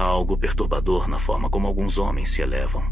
Há algo perturbador na forma como alguns homens se elevam,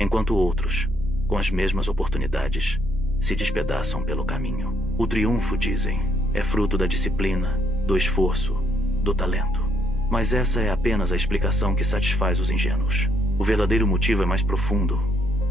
enquanto outros, com as mesmas oportunidades, se despedaçam pelo caminho. O triunfo, dizem, é fruto da disciplina, do esforço, do talento. Mas essa é apenas a explicação que satisfaz os ingênuos. O verdadeiro motivo é mais profundo,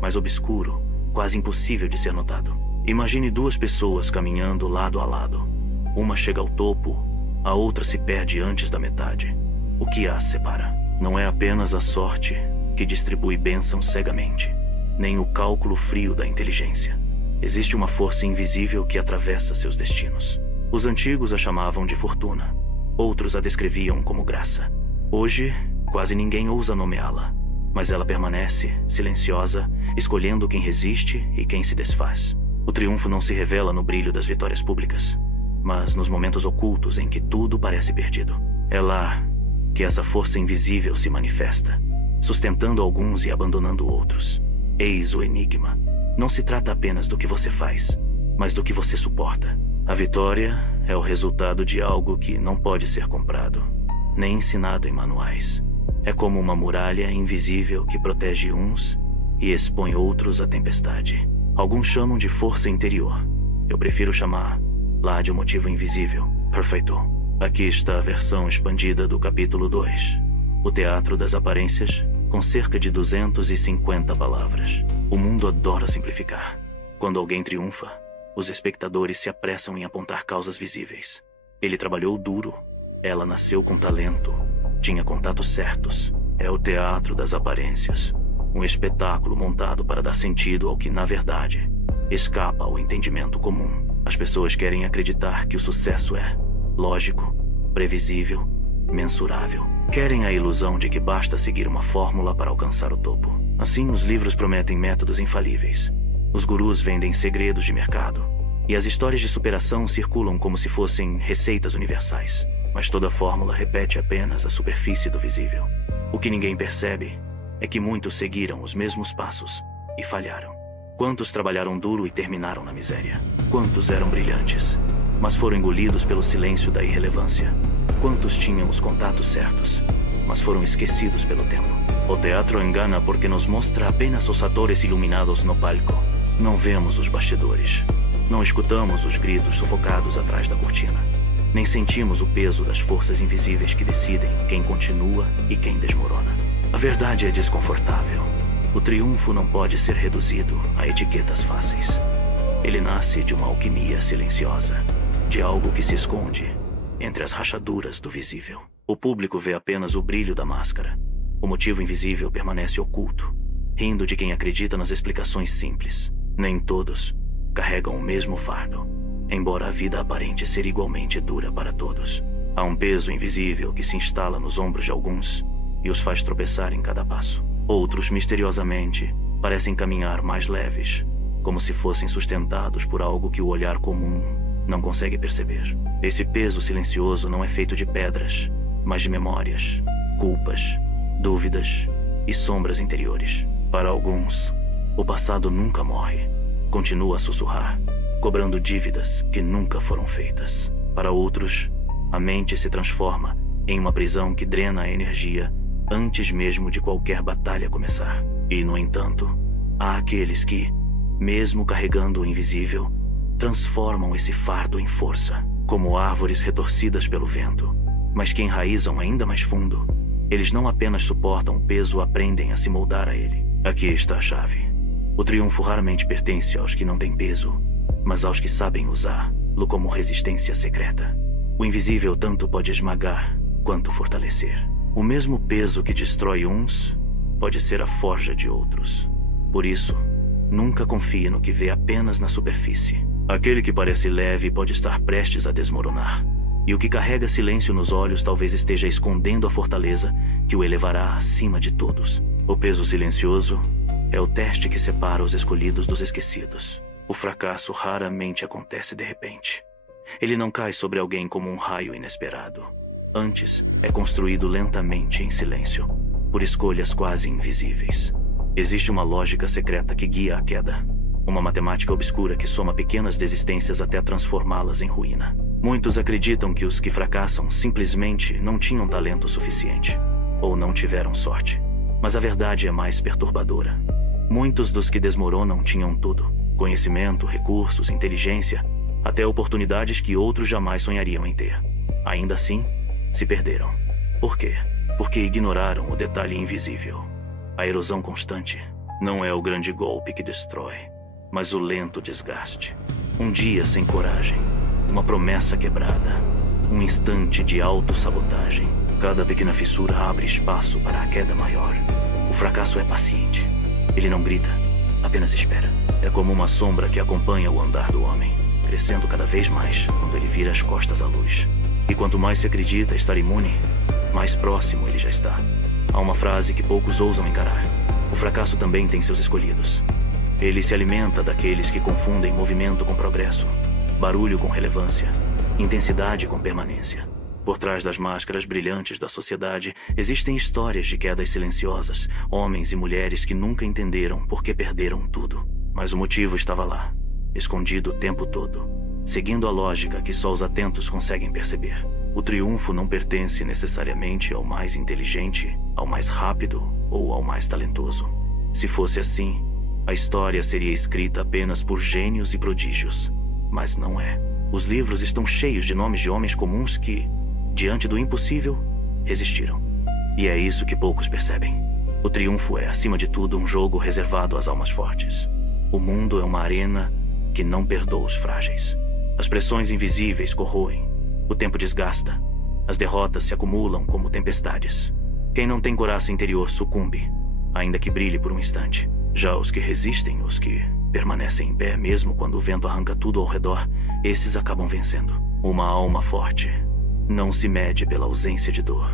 mais obscuro, quase impossível de ser notado. Imagine duas pessoas caminhando lado a lado. Uma chega ao topo, a outra se perde antes da metade. O que as separa? Não é apenas a sorte que distribui bênçãos cegamente, nem o cálculo frio da inteligência. Existe uma força invisível que atravessa seus destinos. Os antigos a chamavam de fortuna. Outros a descreviam como graça. Hoje, quase ninguém ousa nomeá-la, mas ela permanece, silenciosa, escolhendo quem resiste e quem se desfaz. O triunfo não se revela no brilho das vitórias públicas, mas nos momentos ocultos em que tudo parece perdido. É lá que essa força invisível se manifesta, sustentando alguns e abandonando outros. Eis o enigma. Não se trata apenas do que você faz, mas do que você suporta. A vitória é o resultado de algo que não pode ser comprado, nem ensinado em manuais. É como uma muralha invisível que protege uns e expõe outros à tempestade. Alguns chamam de força interior. Eu prefiro chamar lá de um motivo invisível. Perfeito. Aqui está a versão expandida do capítulo 2. O teatro das aparências, com cerca de 250 palavras. O mundo adora simplificar. Quando alguém triunfa, os espectadores se apressam em apontar causas visíveis. Ele trabalhou duro. Ela nasceu com talento. Tinha contatos certos. É o teatro das aparências. Um espetáculo montado para dar sentido ao que, na verdade, escapa ao entendimento comum. As pessoas querem acreditar que o sucesso é lógico, previsível, mensurável. Querem a ilusão de que basta seguir uma fórmula para alcançar o topo. Assim, os livros prometem métodos infalíveis. Os gurus vendem segredos de mercado. E as histórias de superação circulam como se fossem receitas universais. Mas toda fórmula repete apenas a superfície do visível. O que ninguém percebe é que muitos seguiram os mesmos passos e falharam. Quantos trabalharam duro e terminaram na miséria? Quantos eram brilhantes, mas foram engolidos pelo silêncio da irrelevância? Quantos tinham os contatos certos, mas foram esquecidos pelo tempo? O teatro engana porque nos mostra apenas os atores iluminados no palco. Não vemos os bastidores. Não escutamos os gritos sufocados atrás da cortina. Nem sentimos o peso das forças invisíveis que decidem quem continua e quem desmorona. A verdade é desconfortável. O triunfo não pode ser reduzido a etiquetas fáceis. Ele nasce de uma alquimia silenciosa, de algo que se esconde entre as rachaduras do visível. O público vê apenas o brilho da máscara. O motivo invisível permanece oculto, rindo de quem acredita nas explicações simples. Nem todos carregam o mesmo fardo, embora a vida aparente ser igualmente dura para todos. Há um peso invisível que se instala nos ombros de alguns e os faz tropeçar em cada passo. Outros, misteriosamente, parecem caminhar mais leves, como se fossem sustentados por algo que o olhar comum não consegue perceber. Esse peso silencioso não é feito de pedras, mas de memórias, culpas, dúvidas e sombras interiores. Para alguns, o passado nunca morre, continua a sussurrar, cobrando dívidas que nunca foram feitas. Para outros, a mente se transforma em uma prisão que drena a energia antes mesmo de qualquer batalha começar. E, no entanto, há aqueles que, mesmo carregando o invisível, transformam esse fardo em força, como árvores retorcidas pelo vento, mas que enraizam ainda mais fundo. Eles não apenas suportam o peso, aprendem a se moldar a ele. Aqui está a chave. O triunfo raramente pertence aos que não têm peso, mas aos que sabem usá-lo como resistência secreta. O invisível tanto pode esmagar quanto fortalecer. O mesmo peso que destrói uns pode ser a forja de outros. Por isso, nunca confie no que vê apenas na superfície. Aquele que parece leve pode estar prestes a desmoronar. E o que carrega silêncio nos olhos talvez esteja escondendo a fortaleza que o elevará acima de todos. O peso silencioso é o teste que separa os escolhidos dos esquecidos. O fracasso raramente acontece de repente. Ele não cai sobre alguém como um raio inesperado. Antes, é construído lentamente em silêncio, por escolhas quase invisíveis. Existe uma lógica secreta que guia a queda. Uma matemática obscura que soma pequenas desistências até transformá-las em ruína. Muitos acreditam que os que fracassam simplesmente não tinham talento suficiente. ou não tiveram sorte. Mas a verdade é mais perturbadora. Muitos dos que desmoronam tinham tudo: conhecimento, recursos, inteligência, até oportunidades que outros jamais sonhariam em ter. Ainda assim, se perderam. Por quê? Porque ignoraram o detalhe invisível. A erosão constante não é o grande golpe que destrói, mas o lento desgaste. Um dia sem coragem, uma promessa quebrada, um instante de autossabotagem. Cada pequena fissura abre espaço para a queda maior. O fracasso é paciente. Ele não grita, apenas espera. É como uma sombra que acompanha o andar do homem, crescendo cada vez mais quando ele vira as costas à luz. E quanto mais se acredita estar imune, mais próximo ele já está. Há uma frase que poucos ousam encarar: o fracasso também tem seus escolhidos. Ele se alimenta daqueles que confundem movimento com progresso, barulho com relevância, intensidade com permanência. Por trás das máscaras brilhantes da sociedade, existem histórias de quedas silenciosas, homens e mulheres que nunca entenderam por que perderam tudo. Mas o motivo estava lá, escondido o tempo todo, seguindo a lógica que só os atentos conseguem perceber. O triunfo não pertence necessariamente ao mais inteligente, ao mais rápido ou ao mais talentoso. Se fosse assim, a história seria escrita apenas por gênios e prodígios. Mas não é. Os livros estão cheios de nomes de homens comuns que, diante do impossível, resistiram. E é isso que poucos percebem. O triunfo é, acima de tudo, um jogo reservado às almas fortes. O mundo é uma arena que não perdoa os frágeis. As pressões invisíveis corroem. O tempo desgasta. As derrotas se acumulam como tempestades. Quem não tem coração interior sucumbe, ainda que brilhe por um instante. Já os que resistem, os que permanecem em pé mesmo quando o vento arranca tudo ao redor, esses acabam vencendo. Uma alma forte não se mede pela ausência de dor,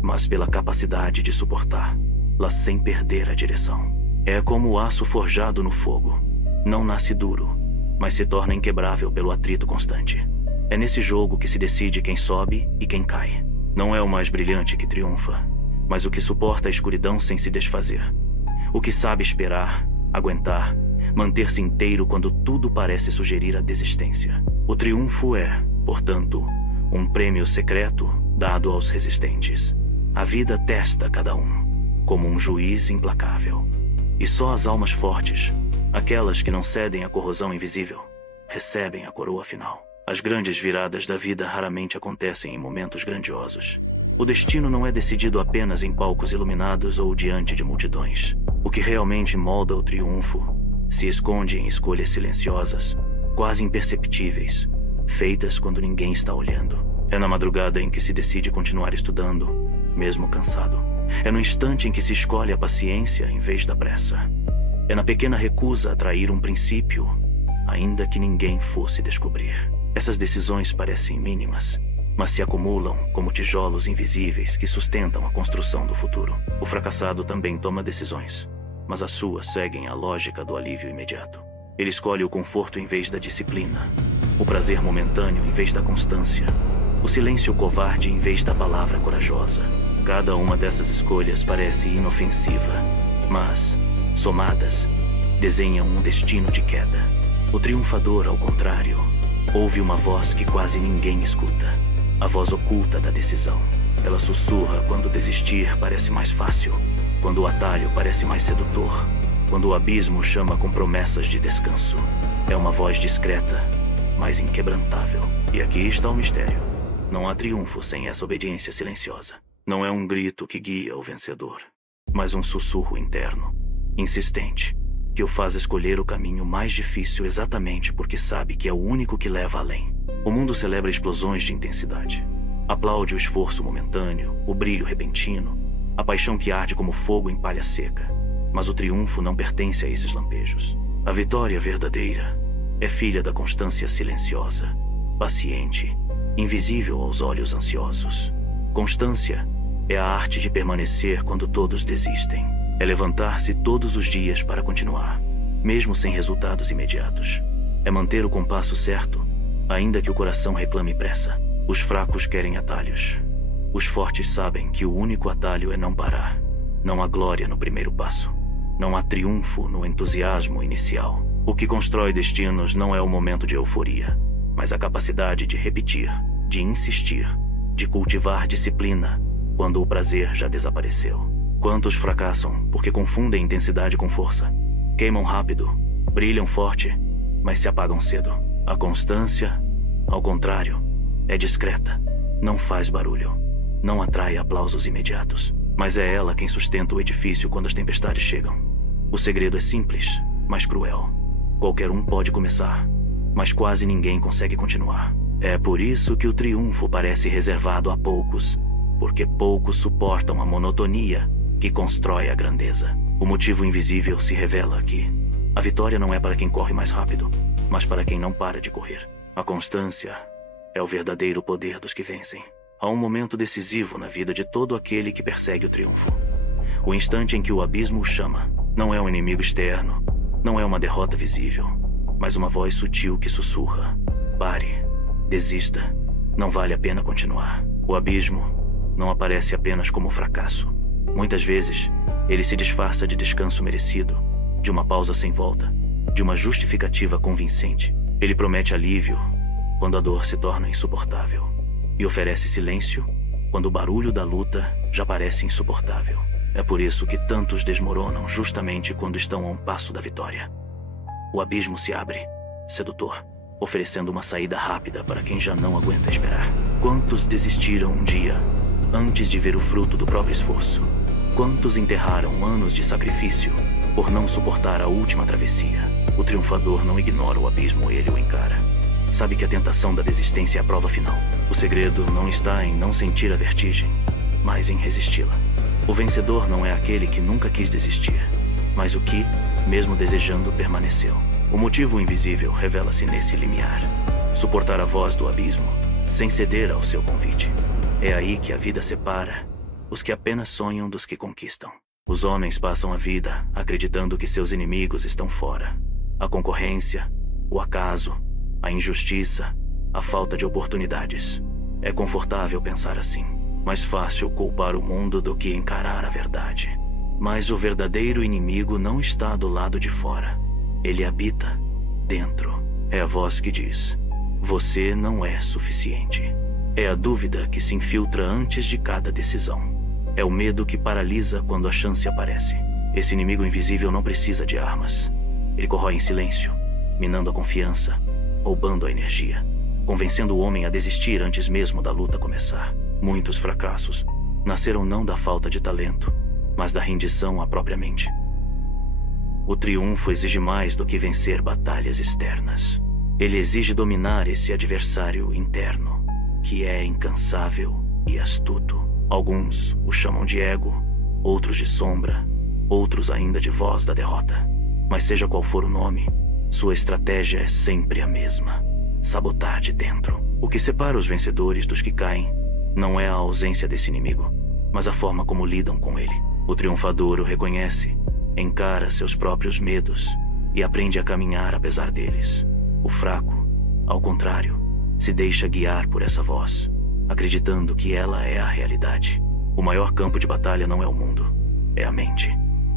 mas pela capacidade de suportá-la sem perder a direção. É como o aço forjado no fogo. Não nasce duro, mas se torna inquebrável pelo atrito constante. É nesse jogo que se decide quem sobe e quem cai. Não é o mais brilhante que triunfa, mas o que suporta a escuridão sem se desfazer. O que sabe esperar, aguentar, manter-se inteiro quando tudo parece sugerir a desistência. O triunfo é, portanto, um prêmio secreto dado aos resistentes. A vida testa cada um, como um juiz implacável. E só as almas fortes, aquelas que não cedem à corrosão invisível, recebem a coroa final. As grandes viradas da vida raramente acontecem em momentos grandiosos. O destino não é decidido apenas em palcos iluminados ou diante de multidões. O que realmente molda o triunfo se esconde em escolhas silenciosas, quase imperceptíveis, feitas quando ninguém está olhando. É na madrugada em que se decide continuar estudando, mesmo cansado. É no instante em que se escolhe a paciência em vez da pressa. É na pequena recusa a trair um princípio, ainda que ninguém fosse descobrir. Essas decisões parecem mínimas, mas se acumulam como tijolos invisíveis que sustentam a construção do futuro. O fracassado também toma decisões, mas as suas seguem a lógica do alívio imediato. Ele escolhe o conforto em vez da disciplina, o prazer momentâneo em vez da constância, o silêncio covarde em vez da palavra corajosa. Cada uma dessas escolhas parece inofensiva, mas, somadas, desenham um destino de queda. O triunfador, ao contrário, ouve uma voz que quase ninguém escuta, a voz oculta da decisão. Ela sussurra quando desistir parece mais fácil, quando o atalho parece mais sedutor, quando o abismo chama com promessas de descanso. É uma voz discreta, mas inquebrantável. E aqui está o mistério. Não há triunfo sem essa obediência silenciosa. Não é um grito que guia o vencedor, mas um sussurro interno, insistente, que o faz escolher o caminho mais difícil exatamente porque sabe que é o único que leva além. O mundo celebra explosões de intensidade. Aplaude o esforço momentâneo, o brilho repentino, a paixão que arde como fogo em palha seca. Mas o triunfo não pertence a esses lampejos. A vitória verdadeira é filha da constância silenciosa, paciente, invisível aos olhos ansiosos. Constância é a arte de permanecer quando todos desistem. É levantar-se todos os dias para continuar, mesmo sem resultados imediatos. É manter o compasso certo, ainda que o coração reclame pressa. Os fracos querem atalhos. Os fortes sabem que o único atalho é não parar. Não há glória no primeiro passo. Não há triunfo no entusiasmo inicial. O que constrói destinos não é o momento de euforia, mas a capacidade de repetir, de insistir, de cultivar disciplina, quando o prazer já desapareceu. Quantos fracassam porque confundem intensidade com força? Queimam rápido, brilham forte, mas se apagam cedo. A constância, ao contrário, é discreta, não faz barulho, não atrai aplausos imediatos, mas é ela quem sustenta o edifício quando as tempestades chegam. O segredo é simples, mas cruel. Qualquer um pode começar, mas quase ninguém consegue continuar. É por isso que o triunfo parece reservado a poucos, porque poucos suportam a monotonia que constrói a grandeza. O motivo invisível se revela aqui. A vitória não é para quem corre mais rápido, mas para quem não para de correr. A constância é o verdadeiro poder dos que vencem. Há um momento decisivo na vida de todo aquele que persegue o triunfo. O instante em que o abismo o chama. Não é um inimigo externo, não é uma derrota visível, mas uma voz sutil que sussurra: pare, desista, não vale a pena continuar. O abismo não aparece apenas como fracasso. Muitas vezes, ele se disfarça de descanso merecido, de uma pausa sem volta, de uma justificativa convincente. Ele promete alívio quando a dor se torna insuportável e oferece silêncio quando o barulho da luta já parece insuportável. É por isso que tantos desmoronam justamente quando estão a um passo da vitória. O abismo se abre, sedutor, oferecendo uma saída rápida para quem já não aguenta esperar. Quantos desistiram um dia antes de ver o fruto do próprio esforço? Quantos enterraram anos de sacrifício por não suportar a última travessia? O triunfador não ignora o abismo, ele o encara. Sabe que a tentação da desistência é a prova final. O segredo não está em não sentir a vertigem, mas em resisti-la. O vencedor não é aquele que nunca quis desistir, mas o que, mesmo desejando, permaneceu. O motivo invisível revela-se nesse limiar. Suportar a voz do abismo, sem ceder ao seu convite. É aí que a vida separa os que apenas sonham dos que conquistam. Os homens passam a vida acreditando que seus inimigos estão fora. A concorrência, o acaso, a injustiça, a falta de oportunidades. É confortável pensar assim. Mais fácil culpar o mundo do que encarar a verdade. Mas o verdadeiro inimigo não está do lado de fora. Ele habita dentro. É a voz que diz: você não é suficiente. É a dúvida que se infiltra antes de cada decisão. É o medo que paralisa quando a chance aparece. Esse inimigo invisível não precisa de armas. Ele corrói em silêncio, minando a confiança, roubando a energia, convencendo o homem a desistir antes mesmo da luta começar. Muitos fracassos nasceram não da falta de talento, mas da rendição à própria mente. O triunfo exige mais do que vencer batalhas externas. Ele exige dominar esse adversário interno, que é incansável e astuto. Alguns o chamam de ego, outros de sombra, outros ainda de voz da derrota. Mas seja qual for o nome, sua estratégia é sempre a mesma: sabotar de dentro. O que separa os vencedores dos que caem não é a ausência desse inimigo, mas a forma como lidam com ele. O triunfador o reconhece, encara seus próprios medos e aprende a caminhar apesar deles. O fraco, ao contrário, se deixa guiar por essa voz, acreditando que ela é a realidade. O maior campo de batalha não é o mundo, é a mente.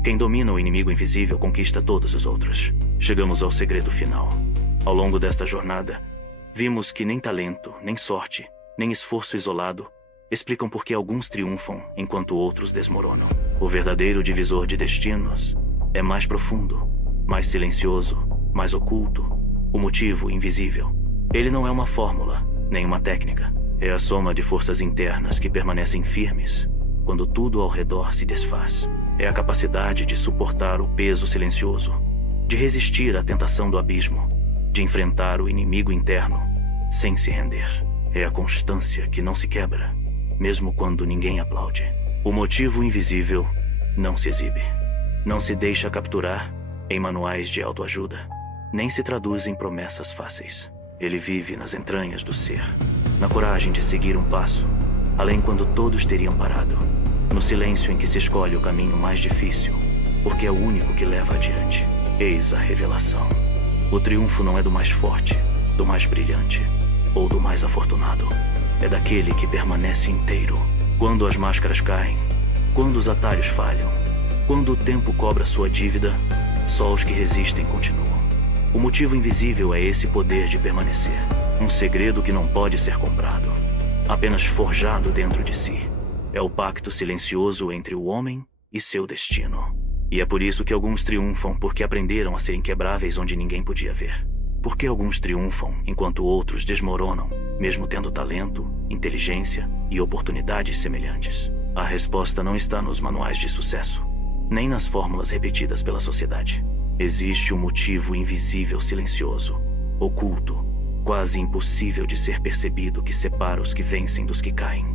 Quem domina o inimigo invisível conquista todos os outros. Chegamos ao segredo final. Ao longo desta jornada, vimos que nem talento, nem sorte, nem esforço isolado explicam por que alguns triunfam enquanto outros desmoronam. O verdadeiro divisor de destinos é mais profundo, mais silencioso, mais oculto. O motivo invisível. Ele não é uma fórmula, nem uma técnica. É a soma de forças internas que permanecem firmes quando tudo ao redor se desfaz. É a capacidade de suportar o peso silencioso, de resistir à tentação do abismo, de enfrentar o inimigo interno sem se render. É a constância que não se quebra, mesmo quando ninguém aplaude. O motivo invisível não se exibe, não se deixa capturar em manuais de autoajuda, nem se traduz em promessas fáceis. Ele vive nas entranhas do ser, na coragem de seguir um passo, além quando todos teriam parado, no silêncio em que se escolhe o caminho mais difícil, porque é o único que leva adiante. Eis a revelação. O triunfo não é do mais forte, do mais brilhante, ou do mais afortunado. É daquele que permanece inteiro. Quando as máscaras caem, quando os atalhos falham, quando o tempo cobra sua dívida, só os que resistem continuam. O motivo invisível é esse poder de permanecer. Um segredo que não pode ser comprado, apenas forjado dentro de si. É o pacto silencioso entre o homem e seu destino. E é por isso que alguns triunfam, porque aprenderam a ser inquebráveis onde ninguém podia ver. Por que alguns triunfam enquanto outros desmoronam, mesmo tendo talento, inteligência e oportunidades semelhantes? A resposta não está nos manuais de sucesso, nem nas fórmulas repetidas pela sociedade. Existe um motivo invisível, silencioso, oculto, quase impossível de ser percebido, que separa os que vencem dos que caem.